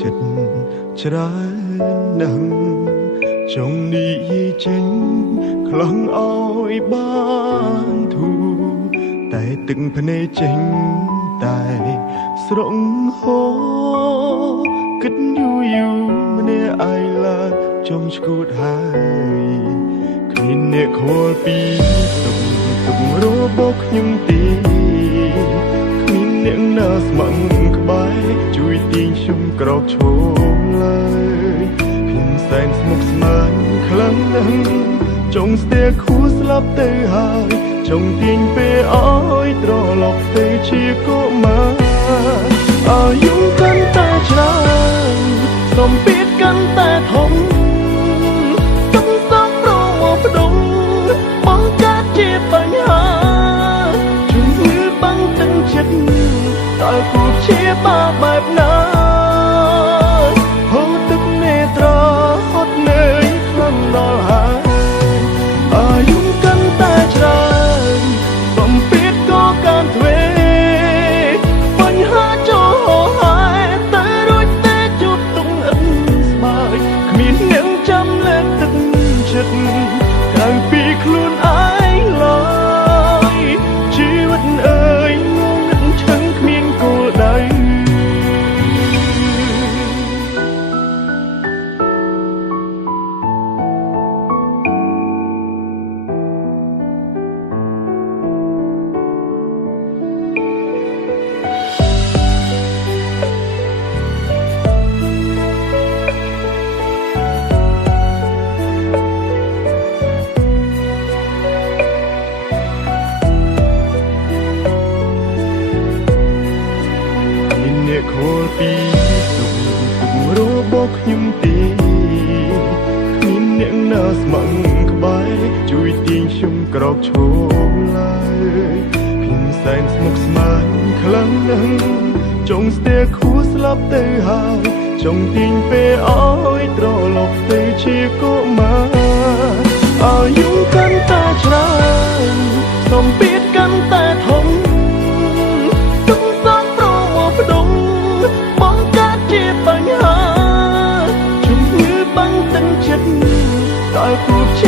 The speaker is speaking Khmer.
ចិត្តច្រើនណាស់ចង់និយាយចេញខ្លងអោយបានធូរតែទឹកភ្នែកចេញតែស្រងហូរគិតយូរម្នាក់ឯងឡើយចង់ឈួតហើយគ្មានអ្នកខលពីទុករបស់ខ្ញុំទេគ្មានអ្នកណាស្មឹងក្បែរជួយទាញខ្ញុំក្រោកឈរឡើយខ្ញុំសែនស្មុគស្មាញខ្លាំងណាស់ចង់ស្ទែខួរស្លាប់ទៅហើយចង់ទាញពេលអើយត្រឡប់ទៅជាកុមារអាយុកាន់តែច្រើនសម្ពាធកាន់តែធំទឹកសោកប្រមកផ្ដុំបង្កើតជាបញ្ហាជំងឺបាំងទឹកចិត្តតើគូជាបាបែបណាហូរទឹកនេត្រាហត់នឿយខ្លាំងដល់ហើយអាយុកាន់តែច្រើនសម្ពាធក៏កាន់ទ្វេបញ្ហាចូលហើយតែរួចតែជួបទុំអិនស្បើយគ្មានអ្នកចាំលើកទឹកចិត្តក្រៅពីខ្លួនឯងឡើយជីវិតអើយងងឹតឈឹងគ្មានគោលដៅខលពីទុករបស់ខ្ញុំទេគ្មានអ្នកណាស្មឹងក្បែរជួយទាញខ្ញុំក្រោកឈរឡើយខ្ញុំសែនស្មុគស្មាញខ្លាំងណាស់ចង់ស្ទែខួរស្លាប់ទៅហើយចង់ទាញពេលអើយត្រឡប់ទៅជាកុមារអាយុកាន់តែច្រើនសម្ពាធកាន់តែធំបង្កើតជាបញ្ហាជំងឺបាំងទឹកចិត្តតើគូជា